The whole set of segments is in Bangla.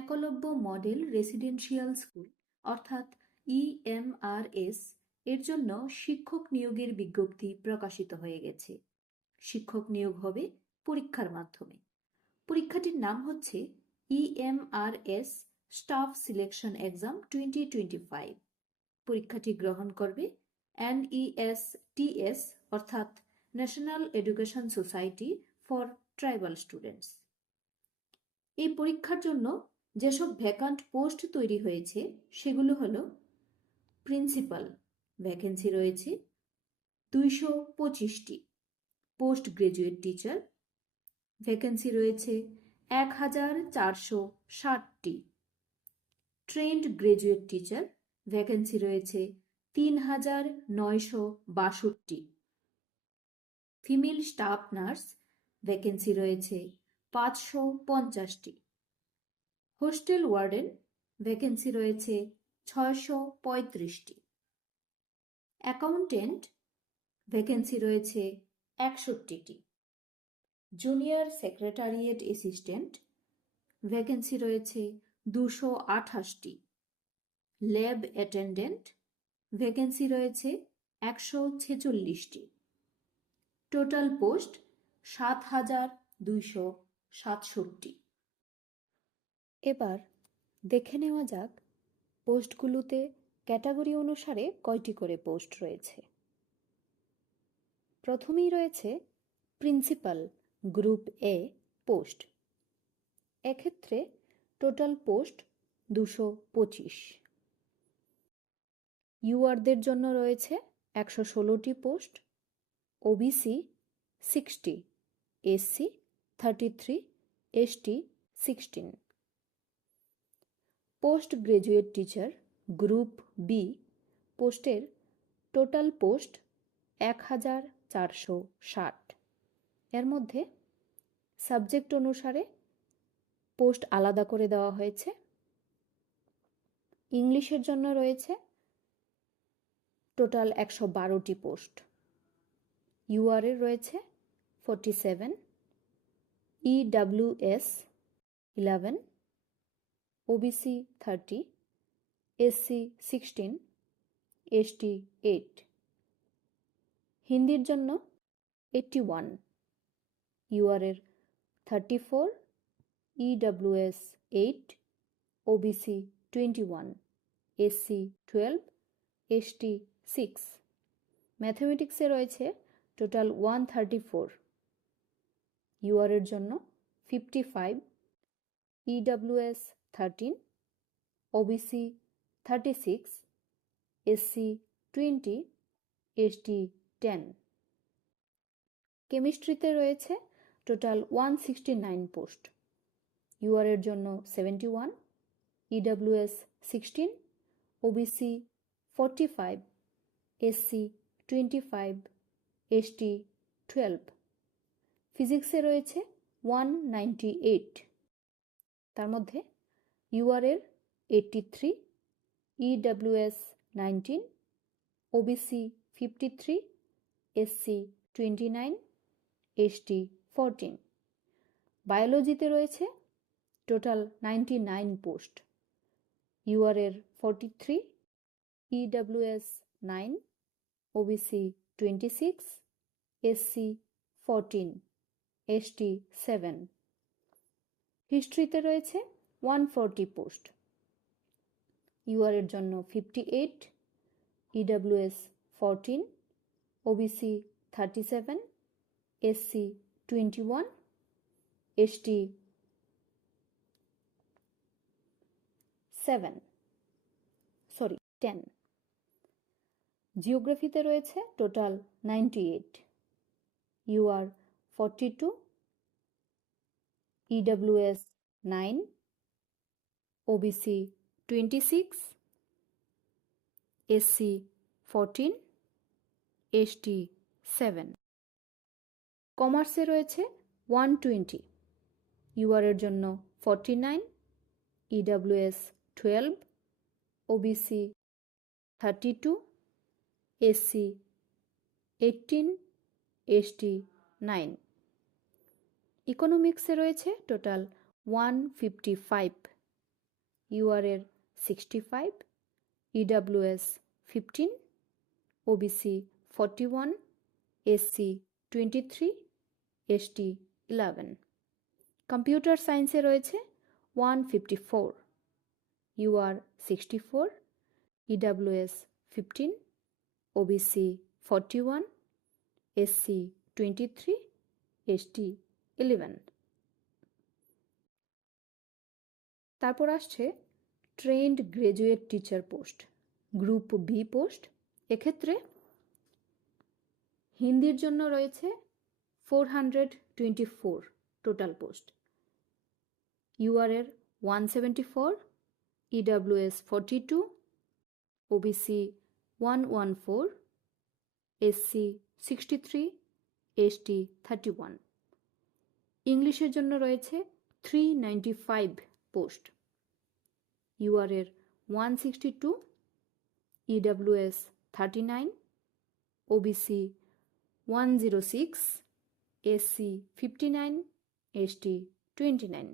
একলব্য মডেল রেসিডেন্সিয়াল স্কুল, অর্থাৎ ইএমআরএস এর জন্য শিক্ষক নিয়োগের বিজ্ঞপ্তি প্রকাশিত হয়ে গেছে। শিক্ষক নিয়োগ হবে পরীক্ষার মাধ্যমে। পরীক্ষাটির নাম হচ্ছে EMRS staff selection exam twenty twenty five. পরীক্ষাটি গ্রহণ করবে এনইএস টিএস অর্থাৎ national education society for tribal students. এই পরীক্ষার জন্য যেসব ভ্যাকান্ট পোস্ট তৈরি হয়েছে, সেগুলো হলো প্রিন্সিপাল ভ্যাকেন্সি রয়েছে দুইশো পঁচিশটি। পোস্ট গ্রাজুয়েট টিচার ভ্যাকেন্সি রয়েছে এক হাজার চারশো ষাটটি। ট্রেন্ড গ্রাজুয়েট টিচার ভ্যাকেন্সি রয়েছে তিন হাজার নয়শো বাষট্টি। ফিমেল স্টাফ নার্স ভ্যাকেন্সি রয়েছে পাঁচশো পঞ্চাশটি। হোস্টেল ওয়ার্ডেন ভ্যাকেন্সি রয়েছে ছয়শো পঁয়ত্রিশটি। অ্যাকাউন্টেন্ট ভ্যাকেন্সি রয়েছে একষট্টিটি। জুনিয়র সেক্রেটারিয়েট অ্যাসিস্ট্যান্ট ভ্যাকেন্সি রয়েছে দুশো আঠাশটি। ল্যাব অ্যাটেন্ডেন্ট ভ্যাকেন্সি রয়েছে একশো ছেচল্লিশটি। টোটাল পোস্ট সাত হাজার দুইশো সাতষট্টি। এবার দেখে নেওয়া যাক পোস্টগুলোতে ক্যাটাগরি অনুসারে কয়টি করে পোস্ট রয়েছে। প্রথমেই রয়েছে প্রিন্সিপাল গ্রুপ এ পোস্ট। এক্ষেত্রে টোটাল পোস্ট দুশো পঁচিশ। ইউআরদের জন্য রয়েছে একশো ষোলোটি post, OBC sixty, SC thirty three, ST sixteen. Post graduate teacher group B পোস্টের টোটাল পোস্ট এক হাজার চারশো ষাট। এর মধ্যে সাবজেক্ট অনুসারে পোস্ট আলাদা করে দেওয়া হয়েছে। ইংলিশের জন্য রয়েছে টোটাল একশো বারোটি পোস্ট ইউআরের রয়েছে forty seven EWS eleven OBC thirty SC sixteen ST eight হিন্দির জন্য eighty one ইউআরের thirty four EWS eight OBC twenty one SC twelve ST six ম্যাথামেটিক্সে রয়েছে টোটাল ওয়ান থার্টি ফোর ইউআরের জন্য fifty five EWS thirteen OBC thirty six SC twenty ST ten কেমিস্ট্রিতে রয়েছে total one sixty nine post ইউআরের জন্য seventy one EWS sixteen OBC forty five SC twenty five ST twelve ফিজিক্সে রয়েছে ওয়ান নাইনটি এইট তার মধ্যে ইউআরের eighty three EWS nineteen, OBC fifty three, SC twenty nine, ST fourteen. বায়োলজিতে রয়েছে total ninety nine post. ইউআরের forty three EWS nine, OBC twenty six, SC fourteen, ST seven. হিস্ট্রিতে রয়েছে ওয়ান ফোরটি পোস্ট ইউআরের জন্য fifty eight EWS fourteen OBC thirty seven SC twenty one ST seven sorry ten জিওগ্রাফিতে রয়েছে total ninety eight UR forty two EWS nine OBC twenty six SC fourteen ST seven কমার্সে রয়েছে ওয়ান টোয়েন্টি ইউআরের জন্য forty nine EWS twelve OBC thirty two SC eighteen ST nine ইকোনমিক্সে রয়েছে total one fifty five UR এর sixty five EWS fifteen OBC forty one SC twenty three ST eleven computer সায়েন্সে রয়েছে one fifty four UR sixty four EWS fifteen OBC forty one SC twenty three ST eleven তারপর আসছে trained graduate teacher post, group B post. এক্ষেত্রে হিন্দির জন্য রয়েছে four hundred twenty four total post UR এর one seventy four EWS forty two OBC one one four SC sixty three ST thirty one ইংলিশের জন্য রয়েছে three ninety five post UR এর one sixty two EWS thirty nine OBC one zero six SC fifty nine ST twenty nine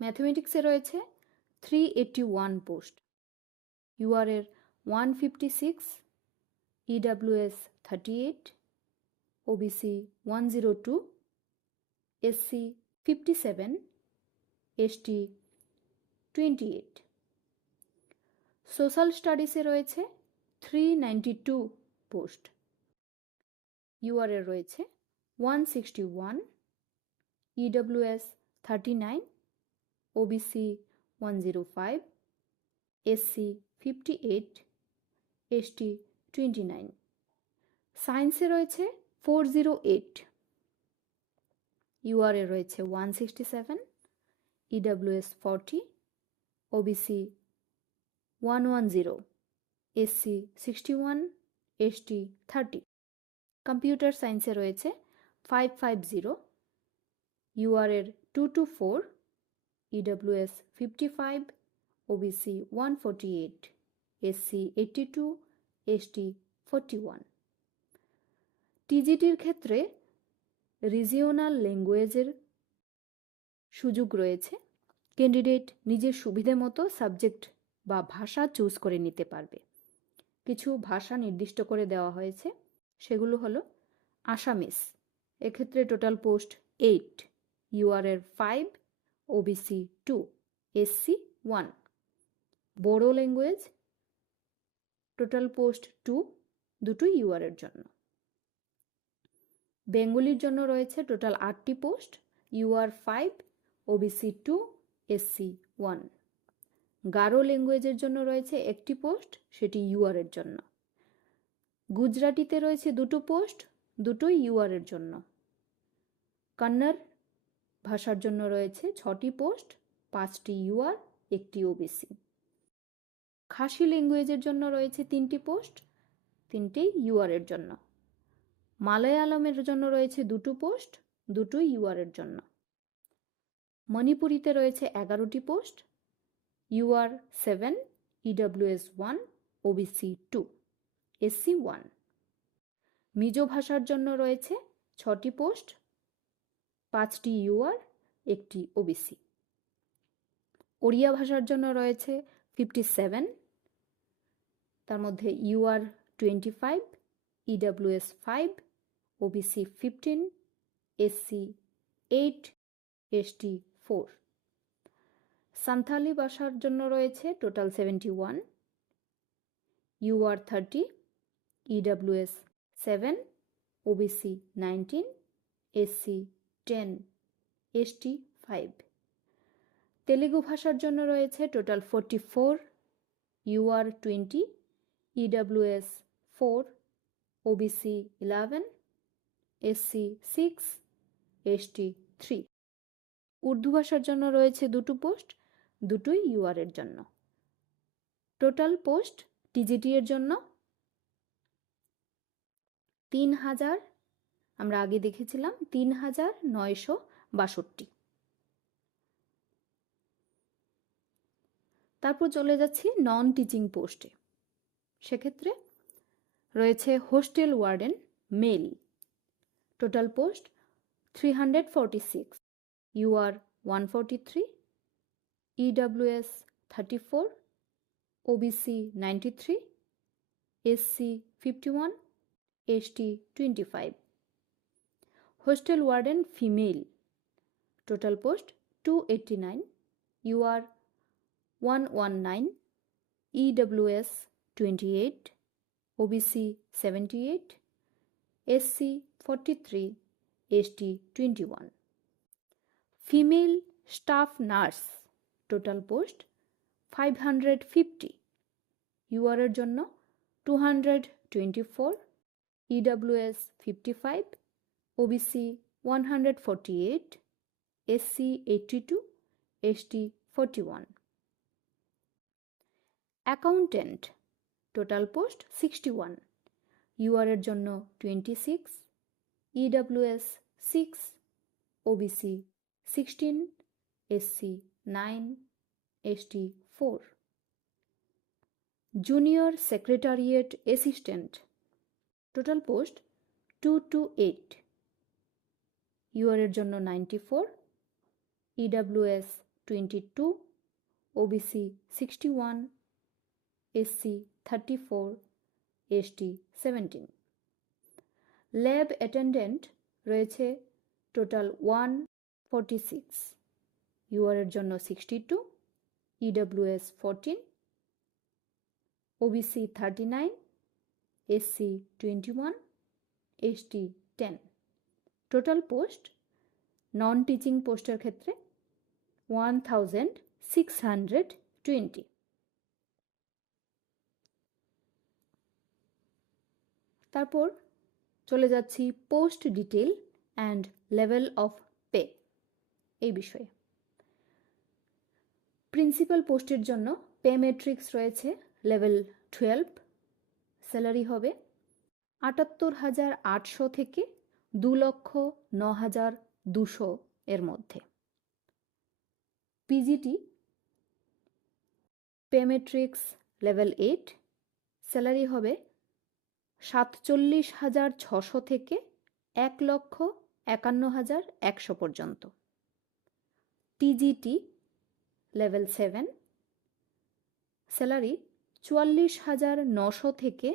ম্যাথমেটিক্সে রয়েছে three eighty one post UR এর one fifty six EWS thirty eight OBC one zero two SC fifty seven ST twenty eight social স্টাডিসে রয়েছে থ্রি নাইনটি টু পোস্ট ইউআরএ রয়েছে one sixty one EWS thirty nine OBC one zero five SC fifty eight ST twenty nine সায়েন্সে রয়েছে ফোর জিরো এইট ইউআরএ রয়েছে one sixty seven EWS forty OBC one one zero SC sixty one ST thirty computer সায়েন্সে রয়েছে five five zero ইউআরএর two two four EWS fifty five OBC one forty eight SC eighty two ST forty one টিজিটির ক্ষেত্রে রিজিওনাল ল্যাঙ্গুয়েজের সুযোগ রয়েছে। ক্যান্ডিডেট নিজের সুবিধে মতো সাবজেক্ট বা ভাষা চুজ করে নিতে পারবে। কিছু ভাষা নির্দিষ্ট করে দেওয়া হয়েছে, সেগুলো হলো আসামিস এক্ষেত্রে total post eight ইউআরএর five OBC two SC one Bodo language total post two দুটো ইউআরের জন্য। বেঙ্গলির জন্য রয়েছে টোটাল আটটি post UR five OBC two SC one Garo ল্যাঙ্গুয়েজের জন্য রয়েছে একটি পোস্ট, সেটি ইউআরের জন্য। গুজরাটিতে রয়েছে দুটো পোস্ট, দুটোই ইউআরের জন্য। কন্নড় ভাষার জন্য রয়েছে ছটি পোস্ট, পাঁচটি ইউআর একটি ওবিসি খাসি ল্যাঙ্গুয়েজের জন্য রয়েছে তিনটি পোস্ট, তিনটি ইউআরের জন্য। মালয়ালমের জন্য রয়েছে দুটো পোস্ট, দুটোই ইউআরের জন্য। মণিপুরিতে রয়েছে এগারোটি post. UR seven EWS one, OBC two, SC one. Mizo ভাষার জন্য রয়েছে ছটি পোস্ট, পাঁচটি ইউআর একটি ওবিসি। ওড়িয়া ভাষার জন্য রয়েছে ফিফটি সেভেন, তার মধ্যে UR twenty five EWS five, OBC fifteen, SC eight, ST four Santhali ভাষার জন্য রয়েছে total seventy one UR thirty EWS seven OBC nineteen SC ten ST five Telugu ভাষার জন্য রয়েছে total forty four UR twenty EWS four OBC eleven SC six ST three Urdu ভাষার জন্য রয়েছে দুটো পোস্ট, দুটোই ইউআরের জন্য। টোটাল পোস্ট টিজিটি এর জন্য তিন হাজার, আমরা আগে দেখেছিলাম তিন হাজার নয়শো বাষট্টি। তারপর চলে যাচ্ছি নন টিচিং পোস্টে। সেক্ষেত্রে রয়েছে hostel warden male total post three hundred forty six. U R one forty three, E W S thirty four, O B C ninety three, S C fifty one, H T twenty five. Hostel warden female. Total post two eighty nine. U R one one nine, E W S twenty eight, O B C seventy eight, S C forty three, H T twenty one. Female staff nurse. Total post five hundred fifty ইউআরের জন্য two hundred twenty four EWS fifty five OBC one hundred forty eight SC eighty two ST forty one accountant total post sixty one ইউআরের জন্য twenty six EWS six OBC sixteen, SC nine, ST four. Junior secretariat assistant. Total post two two eight. ইউআরের জন্য ninety four, EWS twenty two, OBC sixty one, SC thirty four, ST seventeen. Lab attendant রয়েছে টোটাল ওয়ান ফর্টি সিক্স ইউআরের জন্য sixty two EWS fourteen OBC thirty nine SC twenty one ST ten total post non teaching পোস্টের ক্ষেত্রে one thousand six hundred twenty তারপর চলে যাচ্ছি post detail and level of এই বিষয়ে। প্রিন্সিপাল পোস্টের জন্য পে মেট্রিক্স রয়েছে লেভেল টুয়েলভ স্যালারি হবে আটাত্তর হাজার আটশো থেকে দু লক্ষ ন হাজার দুশো এর মধ্যে। PGT pay matrix level eight salary হবে সাতচল্লিশ হাজার ছশো থেকে এক লক্ষ একান্ন হাজার একশো পর্যন্ত। টিজিটি লেভেল সেভেন স্যালারি চুয়াল্লিশ হাজার নশো থেকে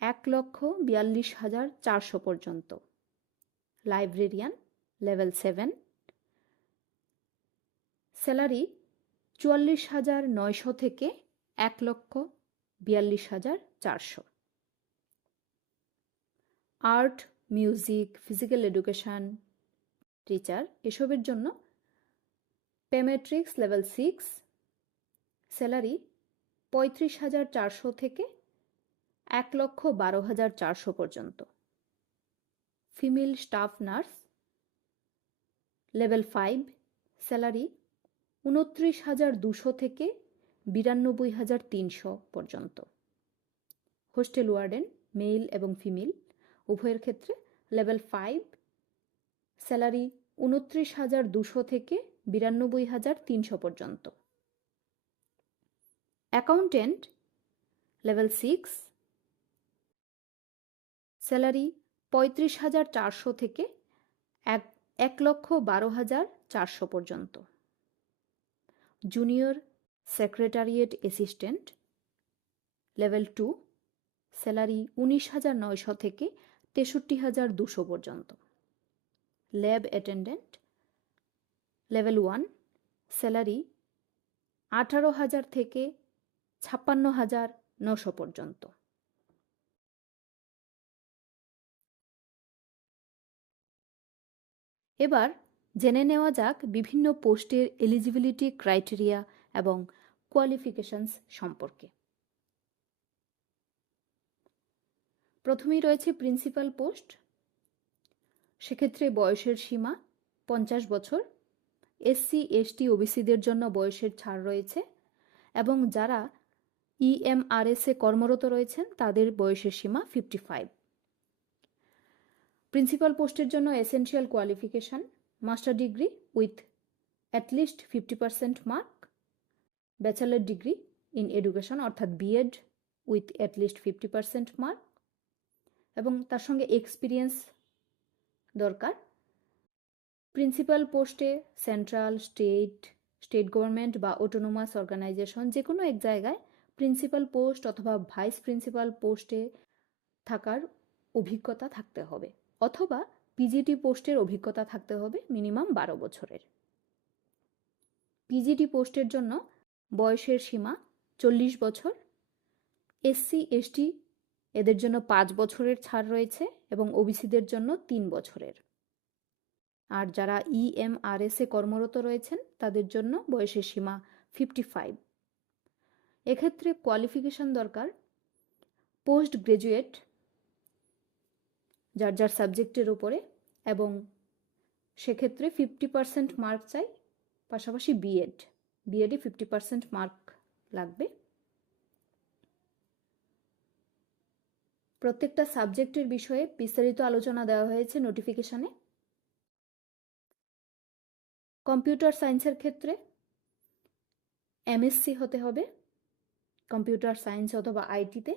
এক লক্ষ বিয়াল্লিশ হাজার চারশো পর্যন্ত। লাইব্রেরিয়ান লেভেল সেভেন স্যালারি চুয়াল্লিশ হাজার নয়শো থেকে এক লক্ষ বিয়াল্লিশ হাজার চারশো। Art music physical education teacher এসবের জন্য পেমেট্রিক্স লেভেল সিক্স স্যালারি পঁয়ত্রিশ হাজার চারশো থেকে এক লক্ষ বারো হাজার চারশো পর্যন্ত। Female staff nurse level five salary উনত্রিশ হাজার দুশো থেকে বিরানব্বই হাজার তিনশো পর্যন্ত। হোস্টেল ওয়ার্ডেন মেল এবং ফিমেল উভয়ের ক্ষেত্রে লেভেল ফাইভ স্যালারি উনত্রিশ হাজার দুশো থেকে বিরানব্বই হাজার তিনশো পর্যন্ত। অ্যাকাউন্টেন্ট লেভেল সিক্স স্যালারি পঁয়ত্রিশ হাজার চারশো থেকে এক এক লক্ষ বারো হাজার চারশো পর্যন্ত। Junior secretariat assistant level two salary উনিশ হাজার নয়শো থেকে তেষট্টি হাজার দুশো পর্যন্ত। Lab attendant level one, salary আঠারো হাজার থেকে ছাপ্পান্ন হাজার নশো পর্যন্ত। এবার জেনে নেওয়া যাক বিভিন্ন পোস্টের এলিজিবিলিটি ক্রাইটেরিয়া এবং কোয়ালিফিকেশনস সম্পর্কে। প্রথমেই রয়েছে প্রিন্সিপাল পোস্ট সেক্ষেত্রে বয়সের সীমা পঞ্চাশ বছর এসসি এসটি ওবিসিদের জন্য বয়সের ছাড় রয়েছে এবং যারা ইএমআরএসে কর্মরত রয়েছেন, তাদের বয়সের সীমা ফিফটি ফাইভ প্রিন্সিপাল পোস্টের জন্য essential qualification master degree with at least fifty percent mark bachelor degree in education অর্থাৎ BEd with at least fifty percent mark এবং তার সঙ্গে এক্সপিরিয়েন্স দরকার। প্রিন্সিপাল পোস্টে সেন্ট্রাল, স্টেট স্টেট গভর্নমেন্ট বা অটোনোমাস অর্গানাইজেশন যে কোনো এক জায়গায় প্রিন্সিপাল পোস্ট অথবা ভাইস প্রিন্সিপাল পোস্টে থাকার অভিজ্ঞতা থাকতে হবে অথবা পিজিটি পোস্টের অভিজ্ঞতা থাকতে হবে মিনিমাম বারো বছরের। পিজিটি পোস্টের জন্য বয়সের সীমা চল্লিশ বছর এসসি এসটি এদের জন্য পাঁচ বছরের ছাড় রয়েছে এবং ওবিসিদের জন্য তিন বছরের। আর যারা E ইএমআরএস এ কর্মরত রয়েছেন, তাদের জন্য বয়সের সীমা ফিফটি ফাইভ এক্ষেত্রে কোয়ালিফিকেশন দরকার। পোস্ট গ্রাজুয়েট যার যার সাবজেক্টের ওপরে এবং সেক্ষেত্রে ফিফটি পার্সেন্ট মার্ক চাই, পাশাপাশি বিএড বিএডে ফিফটি পার্সেন্ট মার্ক লাগবে। প্রত্যেকটা সাবজেক্টের বিষয়ে বিস্তারিত আলোচনা দেওয়া হয়েছে নোটিফিকেশনে কম্পিউটার সায়েন্সের ক্ষেত্রে এমএসসি হতে হবে, কম্পিউটার সায়েন্স অথবা আইটিতে।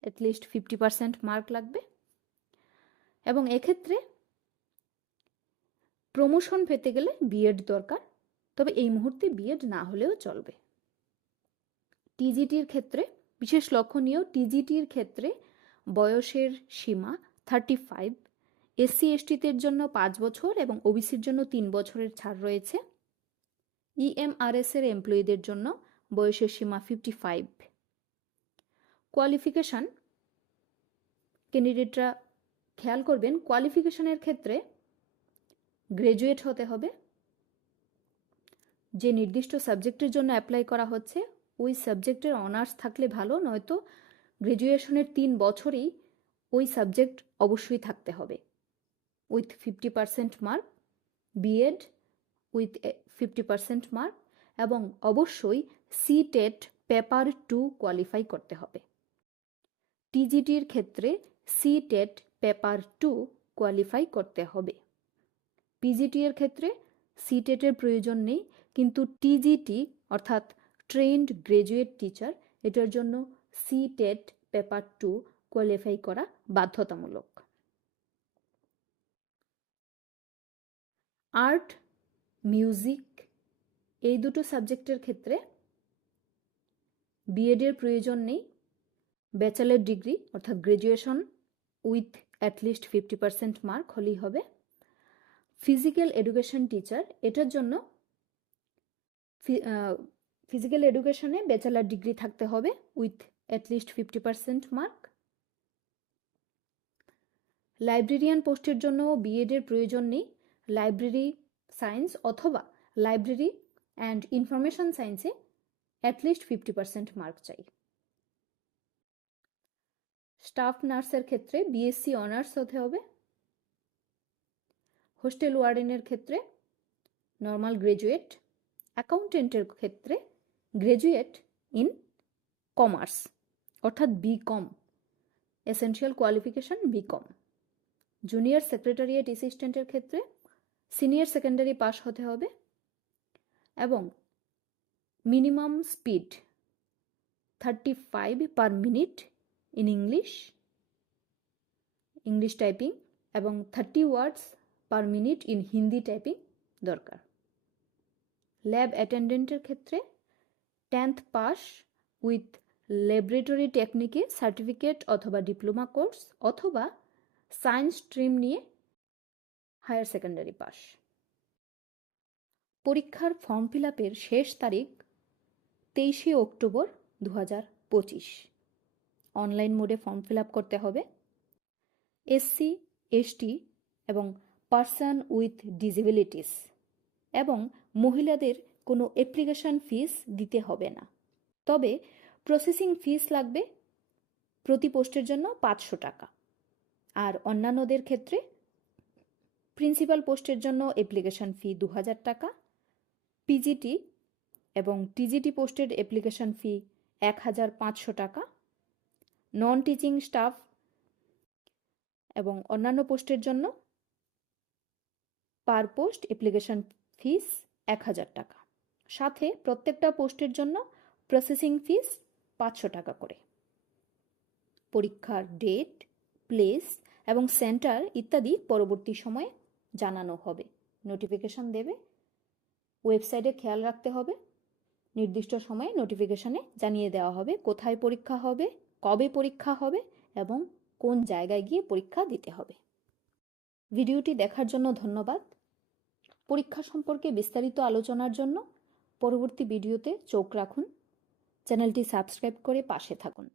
At least fifty percent mark লাগবে। এবং এক্ষেত্রে প্রমোশন পেতে গেলে বিএড দরকার, তবে এই মুহূর্তে বিএড না হলেও চলবে। টিজিটির ক্ষেত্রে, বিশেষ লক্ষণীয় টিজিটির ক্ষেত্রে বয়সের সীমা থার্টি ফাইভ এসসি এসটিদের জন্য পাঁচ বছর এবং ওবিসির জন্য তিন বছরের ছাড় রয়েছে। ইএমআরএস এর এমপ্লয়ীদের জন্য বয়সের সীমা ফিফটি ফাইভ কোয়ালিফিকেশান ক্যান্ডিডেটরা খেয়াল করবেন কোয়ালিফিকেশনের ক্ষেত্রে গ্রাজুয়েট হতে হবে। যে নির্দিষ্ট সাবজেক্টের জন্য অ্যাপ্লাই করা হচ্ছে, ওই সাবজেক্টের অনার্স থাকলে ভালো, নয়তো গ্র্যাজুয়েশনের তিন বছরেই ওই সাবজেক্ট অবশ্যই থাকতে হবে। With fifty percent mark B Ed with fifty percent mark এবং অবশ্যই C TET paper two qualify করতে হবে। টিজিটির ক্ষেত্রে C TET paper two qualify করতে হবে। পিজিটি এর ক্ষেত্রে সি টেটের প্রয়োজন নেই, কিন্তু টিজিটি অর্থাৎ ট্রেন্ড গ্রাজুয়েট টিচার এটার জন্য C TET paper two qualify করা বাধ্যতামূলক। আর্ট, মিউজিক, এই দুটো সাবজেক্টের ক্ষেত্রে বিএডের প্রয়োজন নেই। ব্যাচেলার ডিগ্রি অর্থাৎ graduation with at least fifty percent mark হলেই হবে। ফিজিক্যাল এডুকেশন টিচার এটার জন্য ফিজিক্যাল এডুকেশনে ব্যাচেলার ডিগ্রি থাকতে হবে with at least fifty percent mark librarian পোস্টের জন্য বিএডের প্রয়োজন নেই। লাইব্রেরি সায়েন্স অথবা লাইব্রেরি অ্যান্ড ইনফরমেশন সায়েন্সে at least fifty percent mark চাই। স্টাফ নার্সের ক্ষেত্রে বিএসসি অনার্স হতে হবে। হোস্টেল ওয়ার্ডেনের ক্ষেত্রে নর্মাল গ্রাজুয়েট। অ্যাকাউন্টেন্টের ক্ষেত্রে গ্রাজুয়েট ইন কমার্স, অর্থাৎ B com essential qualification B com junior secretariat অ্যাসিস্ট্যান্টের ক্ষেত্রে সিনিয়র সেকেন্ডারি পাস হতে হবে এবং minimum speed thirty five per minute in English English typing এবং thirty words per minute in Hindi typing দরকার। ল্যাব অ্যাটেন্ডেন্টের ক্ষেত্রে টেন্থ পাস উইথ ল্যাবরেটরি টেকনিকে সার্টিফিকেট অথবা ডিপ্লোমা কোর্স অথবা সায়েন্স স্ট্রিম নিয়ে হায়ার সেকেন্ডারি পাস। পরীক্ষার ফর্ম ফিল আপের শেষ তারিখ তেইশে অক্টোবর দু পঁচিশ। অনলাইন মোডে ফর্ম ফিল আপ করতে হবে। এসসি, এসটি এবং পার্সন উইথ ডিসেবিলিটিস এবং মহিলাদের কোনো অ্যাপ্লিকেশন ফিস দিতে হবে না। তবে প্রসেসিং ফিস লাগবে প্রতি পোস্টের জন্য পাঁচশো টাকা। আর অন্যান্যদের ক্ষেত্রে প্রিন্সিপাল পোস্টের জন্য অ্যাপ্লিকেশন ফি দু হাজার টাকা পিজিটি এবং টিজিটি পোস্টের অ্যাপ্লিকেশন ফি এক হাজার পাঁচশো টাকা নন টিচিং স্টাফ এবং অন্যান্য পোস্টের জন্য পার পোস্ট অ্যাপ্লিকেশন ফিস এক হাজার টাকা। সাথে প্রত্যেকটা পোস্টের জন্য প্রসেসিং ফিস পাঁচশো টাকা করে। পরীক্ষার ডেট প্লেস এবং সেন্টার ইত্যাদি পরবর্তী সময়ে জানানো হবে। নোটিফিকেশন দেবে। ওয়েবসাইটে খেয়াল রাখতে হবে। নির্দিষ্ট সময়ে নোটিফিকেশনে জানিয়ে দেওয়া হবে কোথায় পরীক্ষা হবে, কবে পরীক্ষা হবে এবং কোন জায়গায় গিয়ে পরীক্ষা দিতে হবে। ভিডিওটি দেখার জন্য ধন্যবাদ। পরীক্ষা সম্পর্কে বিস্তারিত আলোচনার জন্য পরবর্তী ভিডিওতে চোখ রাখুন। চ্যানেলটি সাবস্ক্রাইব করে পাশে থাকুন।